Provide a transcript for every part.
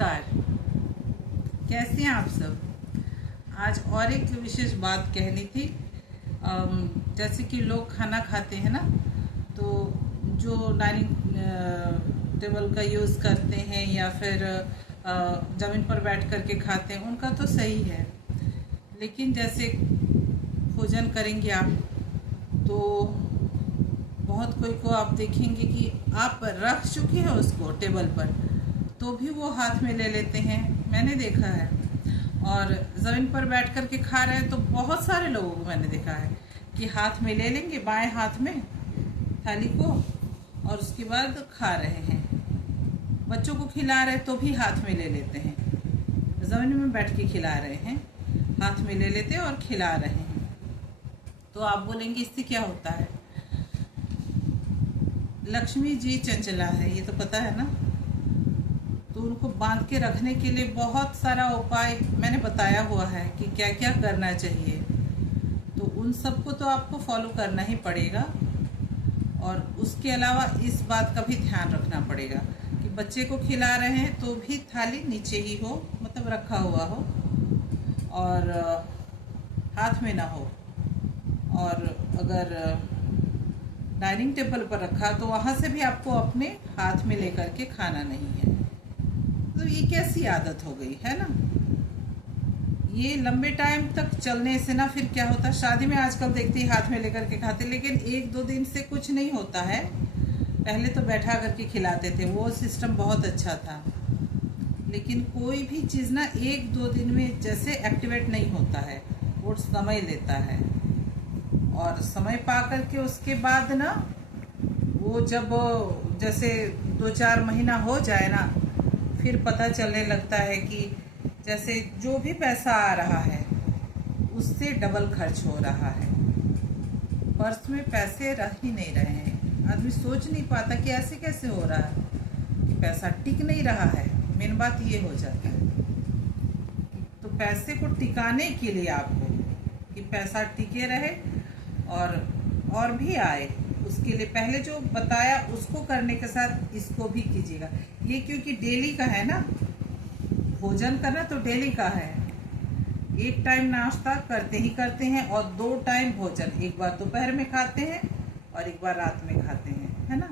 नमस्कार। कैसे हैं आप सब। आज और एक विशेष बात कहनी थी। जैसे कि लोग खाना खाते हैं ना, तो जो डाइनिंग टेबल का यूज़ करते हैं या फिर ज़मीन पर बैठ कर के खाते हैं, उनका तो सही है। लेकिन जैसे भोजन करेंगे आप, तो बहुत कोई को आप देखेंगे कि आप रख चुके हैं उसको टेबल पर, तो भी वो हाथ में ले लेते हैं। मैंने देखा है। और ज़मीन पर बैठ कर के खा रहे हैं तो बहुत सारे लोगों को मैंने देखा है कि हाथ में ले लेंगे, बाएं हाथ में थाली को, और उसके बाद खा रहे हैं। बच्चों को खिला रहे तो भी हाथ में ले लेते हैं। ज़मीन में बैठ के खिला रहे हैं, हाथ में ले लेते हैं और खिला रहे हैं। तो आप बोलेंगे इससे क्या होता है। लक्ष्मी जी चंचला है, ये तो पता है ना। तो उनको बांध के रखने के लिए बहुत सारा उपाय मैंने बताया हुआ है कि क्या क्या करना चाहिए। तो उन सबको तो आपको फॉलो करना ही पड़ेगा। और उसके अलावा इस बात का भी ध्यान रखना पड़ेगा कि बच्चे को खिला रहे हैं तो भी थाली नीचे ही हो, मतलब रखा हुआ हो, और हाथ में ना हो। और अगर डाइनिंग टेबल पर रखा तो वहाँ से भी आपको अपने हाथ में लेकर के खाना नहीं है। तो ये कैसी आदत हो गई है ना। ये लंबे टाइम तक चलने से ना फिर क्या होता है, शादी में आजकल देखते ही हाथ में लेकर के खाते, लेकिन एक दो दिन से कुछ नहीं होता है। पहले तो बैठा करके खिलाते थे, वो सिस्टम बहुत अच्छा था। लेकिन कोई भी चीज़ ना एक दो दिन में जैसे एक्टिवेट नहीं होता है, वो समय लेता है। और समय पा करके उसके बाद ना, वो जब जैसे 2-4 महीना हो जाए ना, फिर पता चलने लगता है कि जैसे जो भी पैसा आ रहा है उससे डबल खर्च हो रहा है। पर्स में पैसे रह ही नहीं रहे हैं। आदमी सोच नहीं पाता कि ऐसे कैसे हो रहा है कि पैसा टिक नहीं रहा है। मेन बात ये हो जाता है। तो पैसे को टिकाने के लिए आपको कि पैसा टिके रहे और भी आए, उसके लिए पहले जो बताया उसको करने के साथ इसको भी कीजिएगा। ये क्योंकि डेली का है ना, भोजन करना तो डेली का है। एक टाइम नाश्ता करते ही करते हैं और 2 टाइम भोजन, एक बार दोपहर में खाते हैं और एक बार रात में खाते हैं, है ना।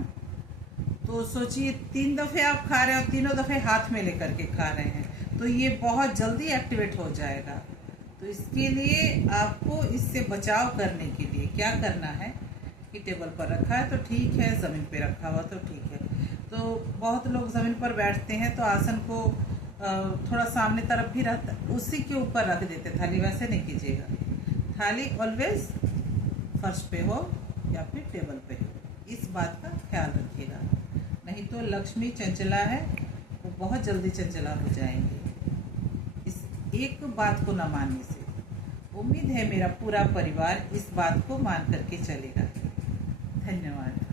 तो सोचिए 3 दफ़े आप खा रहे हैं और तीनों दफ़े हाथ में लेकर के खा रहे हैं, तो ये बहुत जल्दी एक्टिवेट हो जाएगा। तो इसके लिए आपको इससे बचाव करने के लिए क्या करना है कि टेबल पर रखा है तो ठीक है, ज़मीन पे रखा हुआ तो ठीक है। तो बहुत लोग ज़मीन पर बैठते हैं तो आसन को थोड़ा सामने तरफ भी रहता, उसी के ऊपर रख देते थाली। वैसे नहीं कीजिएगा। थाली ऑलवेज फर्श पे हो या फिर टेबल पे हो, इस बात का ख्याल रखिएगा। नहीं तो लक्ष्मी चंचला है, वो बहुत जल्दी चंचला हो जाएंगे इस एक बात को न मानने से। उम्मीद है मेरा पूरा परिवार इस बात को मान करके चलेगा। धन्यवाद।